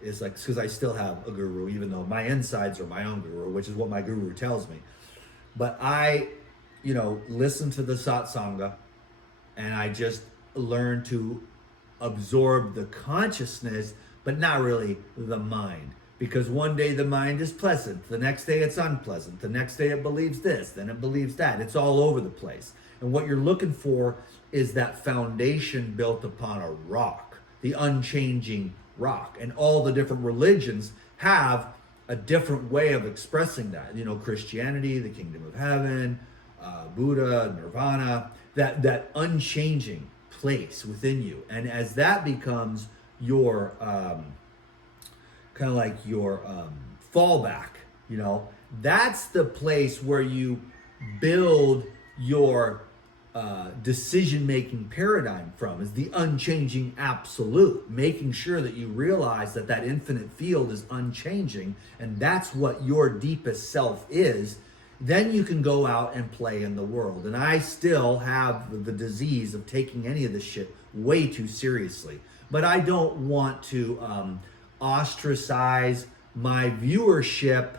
is like, because I still have a guru, even though my insides are my own guru, which is what my guru tells me. But I, you know, listen to the satsanga and I just learn to absorb the consciousness, but not really the mind. Because one day the mind is pleasant, the next day it's unpleasant, the next day it believes this, then it believes that. It's all over the place. And what you're looking for is that foundation built upon a rock, the unchanging rock. And all the different religions have a different way of expressing that. You know, Christianity, the kingdom of heaven, Buddha, Nirvana, that unchanging place within you. And as that becomes your kind of like your fallback, you know, that's the place where you build your decision-making paradigm from, is the unchanging absolute, making sure that you realize that that infinite field is unchanging, and that's what your deepest self is. Then you can go out and play in the world. And I still have the disease of taking any of this shit way too seriously. But I don't want to ostracize my viewership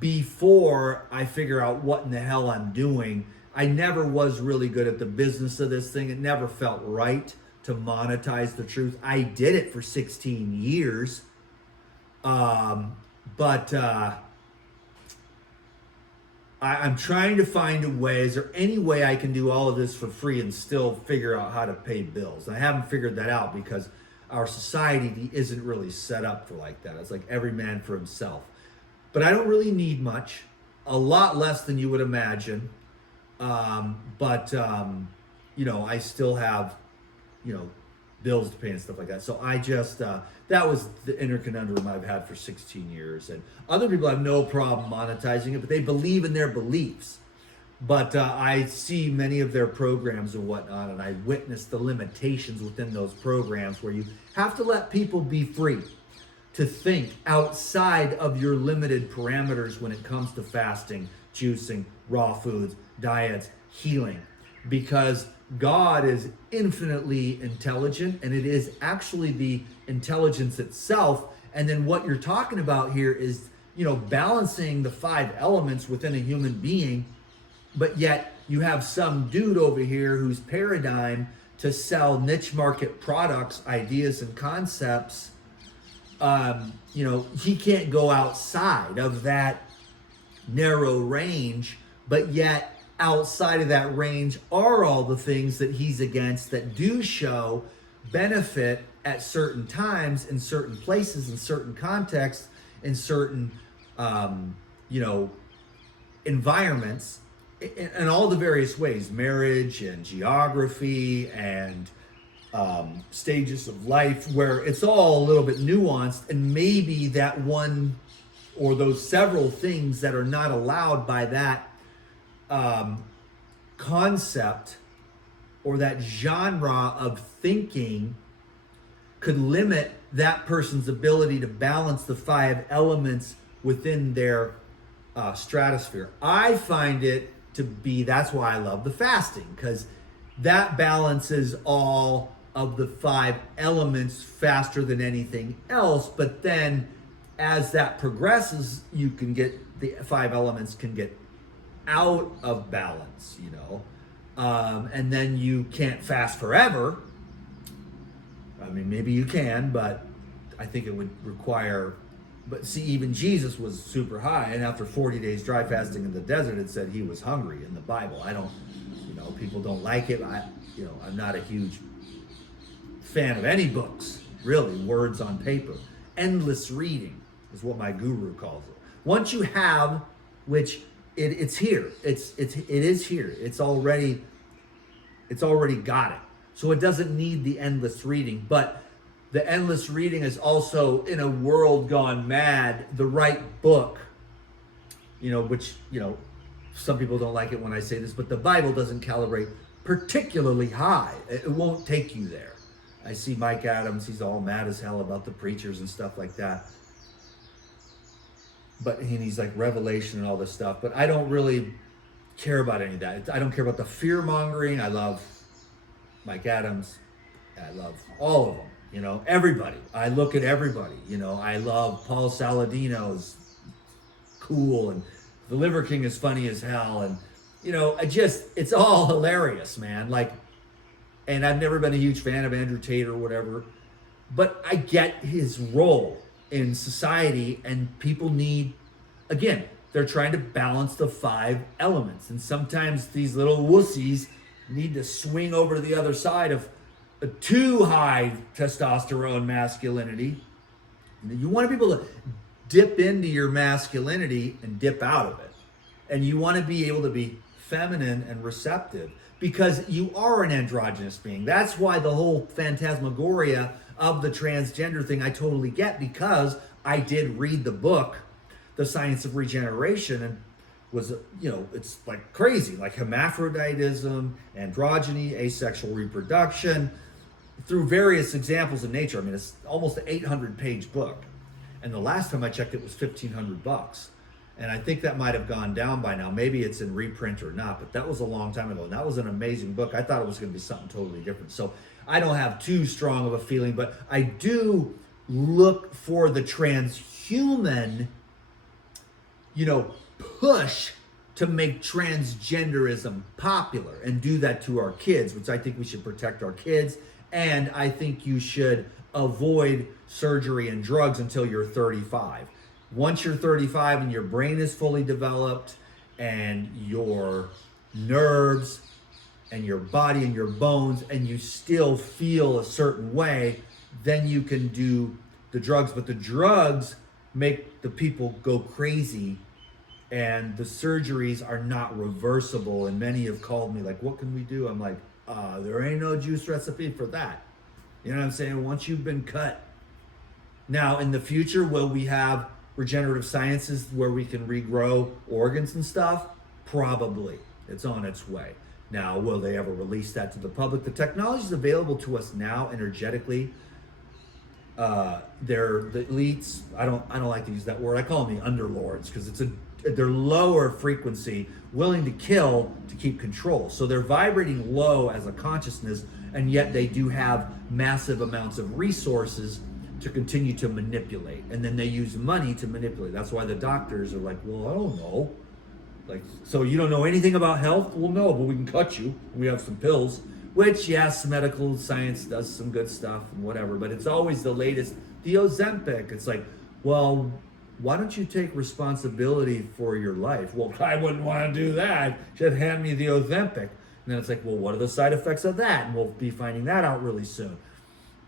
before I figure out what in the hell I'm doing. I never was really good at the business of this thing. It never felt right to monetize the truth. I did it for 16 years. I'm trying to find a way. Is there any way I can do all of this for free and still figure out how to pay bills? I haven't figured that out because our society isn't really set up for like that. It's like every man for himself. But I don't really need much, a lot less than you would imagine. You know, I still have, you know, bills to pay and stuff like that. So I just, that was the inner conundrum I've had for 16 years. And other people have no problem monetizing it, but they believe in their beliefs. But I see many of their programs and whatnot, and I witness the limitations within those programs where you have to let people be free to think outside of your limited parameters when it comes to fasting, juicing, raw foods, diets, healing. Because God is infinitely intelligent, and it is actually the intelligence itself. And then what you're talking about here is, balancing the 5 elements within a human being, but yet you have some dude over here whose paradigm to sell niche market products, ideas, and concepts, he can't go outside of that narrow range, but yet outside of that range are all the things that he's against that do show benefit at certain times, in certain places, in certain contexts, in certain, environments, in all the various ways, marriage and geography and stages of life, where it's all a little bit nuanced, and maybe that one or those several things that are not allowed by that concept or that genre of thinking could limit that person's ability to balance the 5 elements within their stratosphere. I find it to be, that's why I love the fasting, because that balances all of the 5 elements faster than anything else. But then as that progresses, you can get, the 5 elements can get out of balance, and then you can't fast forever. I mean, maybe you can, but I think it would require, but see, even Jesus was super high, and after 40 days dry fasting in the desert, it said he was hungry in the Bible. I don't, people don't like it. I'm not a huge fan of any books, really, words on paper. Endless reading is what my guru calls it. Once you have, which it's here, it is here. It's already got it. So it doesn't need the endless reading, but the endless reading is also, in a world gone mad, the right book, which, some people don't like it when I say this, but the Bible doesn't calibrate particularly high. It won't take you there. I see Mike Adams, he's all mad as hell about the preachers and stuff like that. And he's like Revelation and all this stuff, but I don't really care about any of that. I don't care about the fear mongering. I love Mike Adams. I love all of them, everybody. I look at everybody, I love Paul Saladino's cool, and the Liver King is funny as hell. And, it's all hilarious, man. And I've never been a huge fan of Andrew Tate or whatever, but I get his role in society, and people need, again, they're trying to balance the 5 elements. And sometimes these little wussies need to swing over to the other side of a too high testosterone masculinity. You want to be able to dip into your masculinity and dip out of it. And you want to be able to be feminine and receptive, because you are an androgynous being. That's why the whole phantasmagoria of the transgender thing I totally get, because I did read the book, The Science of Regeneration, and was, it's like crazy, like hermaphroditism, androgyny, asexual reproduction, through various examples in nature. I mean, it's almost an 800-page book. And the last time I checked, it was $1,500. And I think that might have gone down by now. Maybe it's in reprint or not, but that was a long time ago. And that was an amazing book. I thought it was going to be something totally different. So I don't have too strong of a feeling, but I do look for the transhuman, push to make transgenderism popular, and do that to our kids, which I think we should protect our kids. And I think you should avoid surgery and drugs until you're 35. Once you're 35 and your brain is fully developed, and your nerves and your body and your bones, and you still feel a certain way, then you can do the drugs. But the drugs make the people go crazy, and the surgeries are not reversible. And many have called me like, what can we do? I'm like, there ain't no juice recipe for that. You know what I'm saying? Once you've been cut. Now, in the future, will we have regenerative sciences where we can regrow organs and stuff? Probably. It's on its way. Now, will they ever release that to the public? The technology is available to us now energetically. They're the elites. I don't like to use that word. I call them the underlords because they're lower frequency, willing to kill to keep control. So they're vibrating low as a consciousness, and yet they do have massive amounts of resources to continue to manipulate. And then they use money to manipulate. That's why the doctors are like, well, I don't know. Like, so you don't know anything about health? Well, no, but we can cut you. We have some pills, which, yes, medical science does some good stuff and whatever, but it's always the latest, the Ozempic. It's like, well, why don't you take responsibility for your life? Well, I wouldn't want to do that. Just hand me the Ozempic. And then it's like, well, what are the side effects of that? And we'll be finding that out really soon.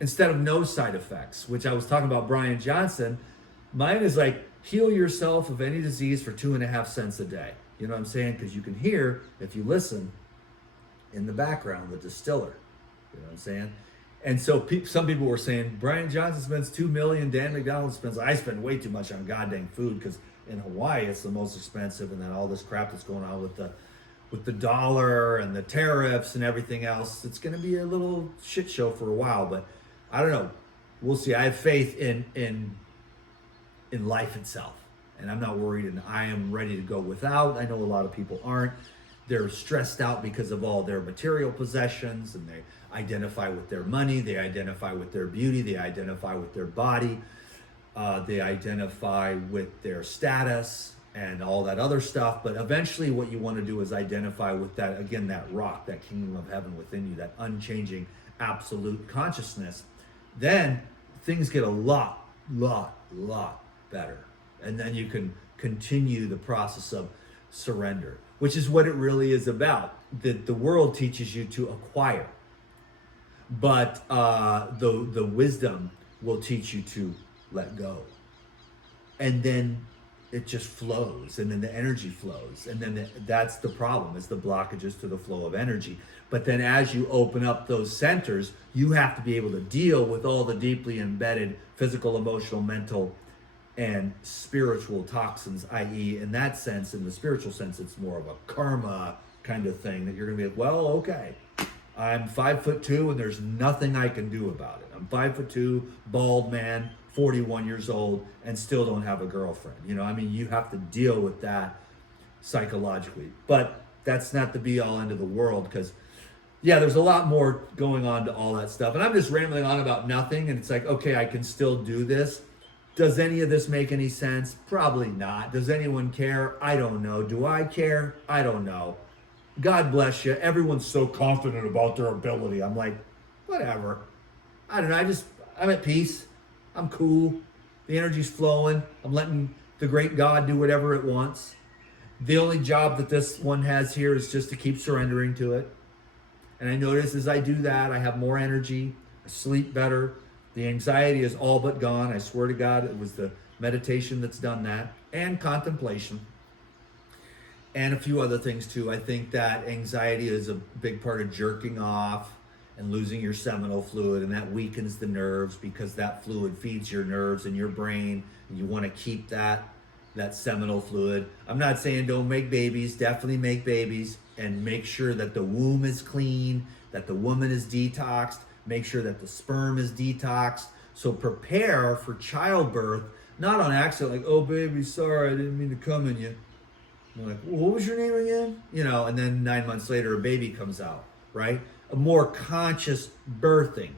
Instead of no side effects, which I was talking about Brian Johnson, mine is like, heal yourself of any disease for 2.5 cents a day. You know what I'm saying? Because you can hear, if you listen, in the background, the distiller. You know what I'm saying? And so some people were saying, Brian Johnson spends $2 million, Dan McDonald spends, I spend way too much on goddamn food because in Hawaii it's the most expensive, and then all this crap that's going on with the dollar and the tariffs and everything else. It's going to be a little shit show for a while, but I don't know. We'll see. I have faith in life itself, and I'm not worried, and I am ready to go without. I know a lot of people aren't. They're stressed out because of all their material possessions, and they identify with their money, they identify with their beauty, they identify with their body, they identify with their status and all that other stuff. But eventually what you want to do is identify with that, again, that rock, that kingdom of heaven within you, that unchanging absolute consciousness. Then things get a lot better. And then you can continue the process of surrender, which is what it really is about. That the world teaches you to acquire, but the wisdom will teach you to let go. And then it just flows, and then the energy flows, and then that's the problem, is the blockages to the flow of energy. But then as you open up those centers, you have to be able to deal with all the deeply embedded physical, emotional, mental, and spiritual toxins, i.e. in that sense, in the spiritual sense, it's more of a karma kind of thing that you're gonna be like, well, okay, I'm 5'2" and there's nothing I can do about it. I'm 5'2", bald man, 41 years old, and still don't have a girlfriend. You know, I mean, you have to deal with that psychologically. But that's not the be all end of the world, because yeah, there's a lot more going on to all that stuff. And I'm just rambling on about nothing, and it's like, okay, I can still do this. Does any of this make any sense? Probably not. Does anyone care? I don't know. Do I care? I don't know. God bless you. Everyone's so confident about their ability. I'm like, whatever. I don't know. I'm at peace. I'm cool. The energy's flowing. I'm letting the great God do whatever it wants. The only job that this one has here is just to keep surrendering to it. And I notice as I do that, I have more energy. I sleep better. The anxiety is all but gone. I swear to God, it was the meditation that's done that, and contemplation, and a few other things too. I think that anxiety is a big part of jerking off and losing your seminal fluid, and that weakens the nerves because that fluid feeds your nerves and your brain, and you want to keep that seminal fluid. I'm not saying don't make babies. Definitely make babies, and make sure that the womb is clean, that the woman is detoxed. Make sure that the sperm is detoxed. So prepare for childbirth, not on accident, like, oh baby, sorry, I didn't mean to come in you. I'm like, well, what was your name again? You know, and then 9 months later, a baby comes out, right? A more conscious birthing.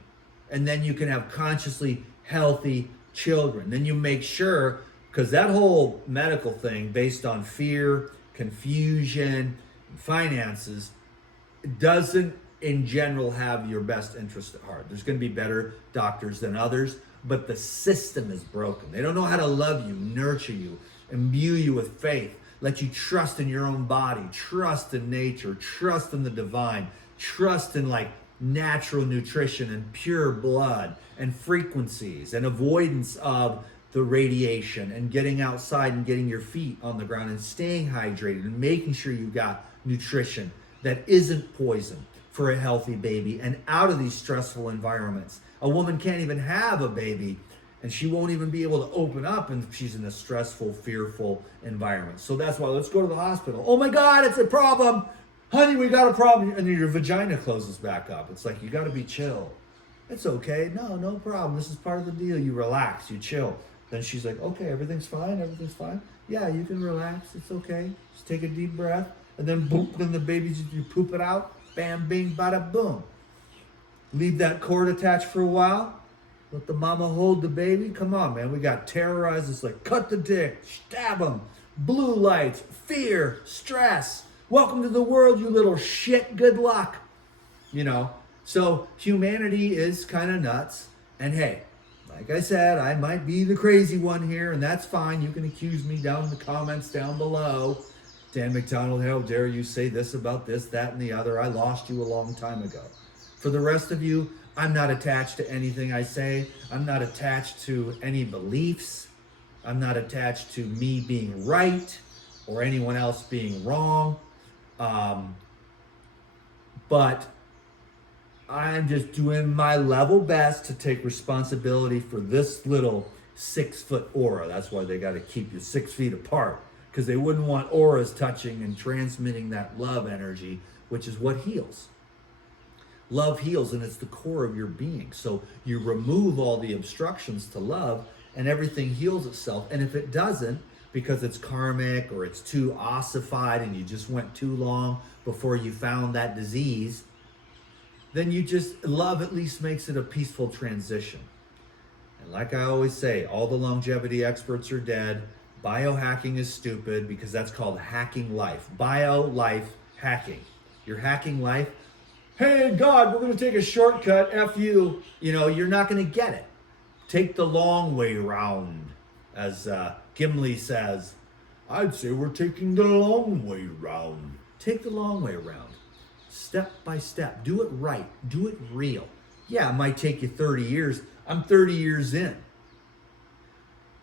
And then you can have consciously healthy children. Then you make sure, because that whole medical thing based on fear, confusion, finances doesn't in general have your best interest at heart. There's going to be better doctors than others, but the system is broken. They don't know how to love you, nurture you, imbue you with faith, let you trust in your own body, trust in nature, trust in the divine, trust in like natural nutrition and pure blood and frequencies and avoidance of the radiation and getting outside and getting your feet on the ground and staying hydrated and making sure you got nutrition that isn't poison for a healthy baby, and out of these stressful environments. A woman can't even have a baby, and she won't even be able to open up if she's in a stressful, fearful environment. So that's why let's go to the hospital. Oh my God, it's a problem. honey, we got a problem. And then your vagina closes back up. It's like, you got to be chill. It's okay. No problem. This is part of the deal. You relax, you chill. Then she's like, okay, everything's fine. Everything's fine. Yeah, you can relax. It's okay. Just take a deep breath. And then boom, then the babies, you poop it out. Bam, bing, bada, boom. Leave that cord attached for a while. Let the mama hold the baby. Come on, man. We got terrorized. It's like, cut the dick, stab them, blue lights, fear, stress. Welcome to the world, you little shit. Good luck. You know, so humanity is kind of nuts. And hey, like I said, I might be the crazy one here, and that's fine. You can accuse me down in the comments down below. Dan McDonald, how dare you say this about this, that, and the other. I lost you a long time ago. For the rest of you, I'm not attached to anything I say. I'm not attached to any beliefs. I'm not attached to me being right or anyone else being wrong. But I'm just doing my level best to take responsibility for this little 6-foot aura. That's why they got to keep you 6 feet apart, because they wouldn't want auras touching and transmitting that love energy, which is what heals. Love heals, and it's the core of your being. So you remove all the obstructions to love, and everything heals itself. And if it doesn't, because it's karmic or it's too ossified and you just went too long before you found that disease, then you just, love at least makes it a peaceful transition. And like I always say, all the longevity experts are dead. Biohacking is stupid, because that's called hacking life. Life hacking. You're hacking life. Hey, God, we're going to take a shortcut. F you. You know, you're not going to get it. Take the long way round. As Gimli says, I'd say we're taking the long way round. Take the long way around. Step by step. Do it right. Do it real. Yeah, it might take you 30 years. I'm 30 years in.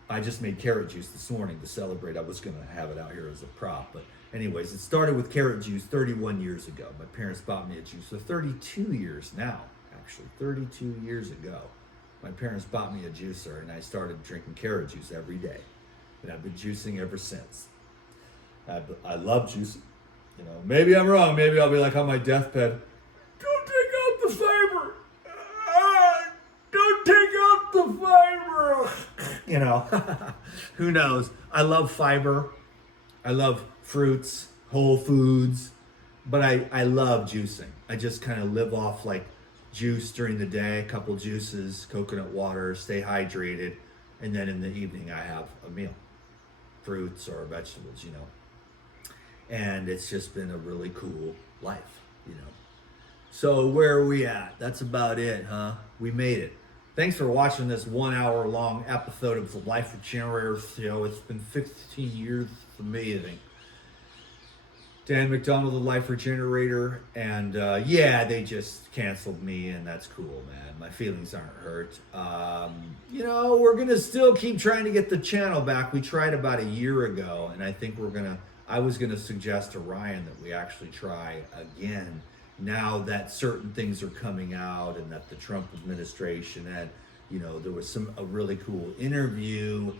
I just made carrot juice this morning to celebrate. I was going to have it out here as a prop. But anyways, it started with carrot juice 31 years ago. My parents bought me a juice. So 32 years now, actually. 32 years ago, my parents bought me a juicer, and I started drinking carrot juice every day. And I've been juicing ever since. I love juicing. You know, maybe I'm wrong. Maybe I'll be like on my deathbed, don't take out the fiber. Don't take out the fiber. You know, who knows? I love fiber. I love fruits, whole foods, but I love juicing. I just kind of live off like juice during the day, a couple juices, coconut water, stay hydrated, and then in the evening I have a meal, fruits or vegetables, you know. And it's just been a really cool life, you know. So where are we at? That's about it, huh? We made it. Thanks for watching this 1 hour long episode of the Life Regenerator show. It's been 15 years for me, I think. Dan McDonald, the Life Regenerator, and yeah, they just canceled me, and that's cool, man. My feelings aren't hurt. You know, we're gonna still keep trying to get the channel back. We tried about a year ago, and I think I was gonna suggest to Ryan that we actually try again now that certain things are coming out, and that the Trump administration had, you know, there was a really cool interview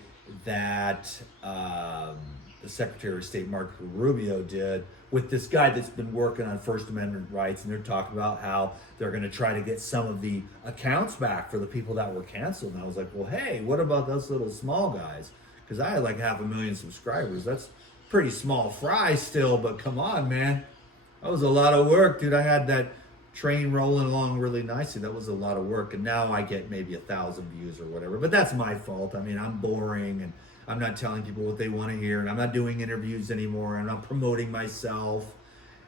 that the Secretary of State Marco Rubio did with this guy that's been working on First Amendment rights, and they're talking about how they're going to try to get some of the accounts back for the people that were canceled. And I was like, well, hey, what about those little small guys? Because I had like 500,000 subscribers. That's pretty small fry still, but come on, man. That was a lot of work, dude. I had that train rolling along really nicely. That was a lot of work, and now I get maybe 1,000 views or whatever. But that's my fault. I mean, I'm boring, and I'm not telling people what they want to hear, and I'm not doing interviews anymore. I'm not promoting myself,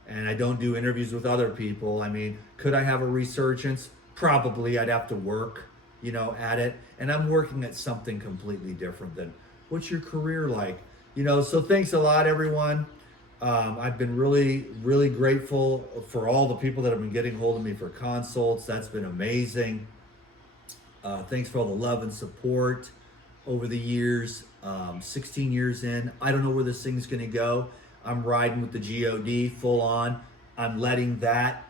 and I don't do interviews with other people. I mean, could I have a resurgence? Probably. I'd have to work, you know, at it. And I'm working at something completely different than, what's your career like? You know, so thanks a lot, everyone. I've been really, really grateful for all the people that have been getting hold of me for consults. That's been amazing. Thanks for all the love and support over the years. 16 years in, I don't know where this thing's gonna go. I'm riding with the GOD full on. I'm letting that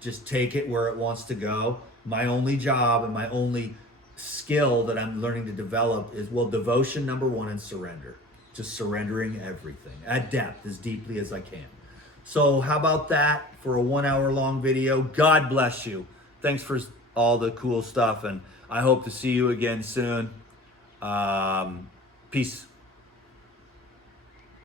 just take it where it wants to go. My only job and my only skill that I'm learning to develop is, well, devotion, number one, and surrender. Just surrendering everything at depth, as deeply as I can. So how about that for a 1 hour long video? God bless you. Thanks for all the cool stuff, and I hope to see you again soon. Peace.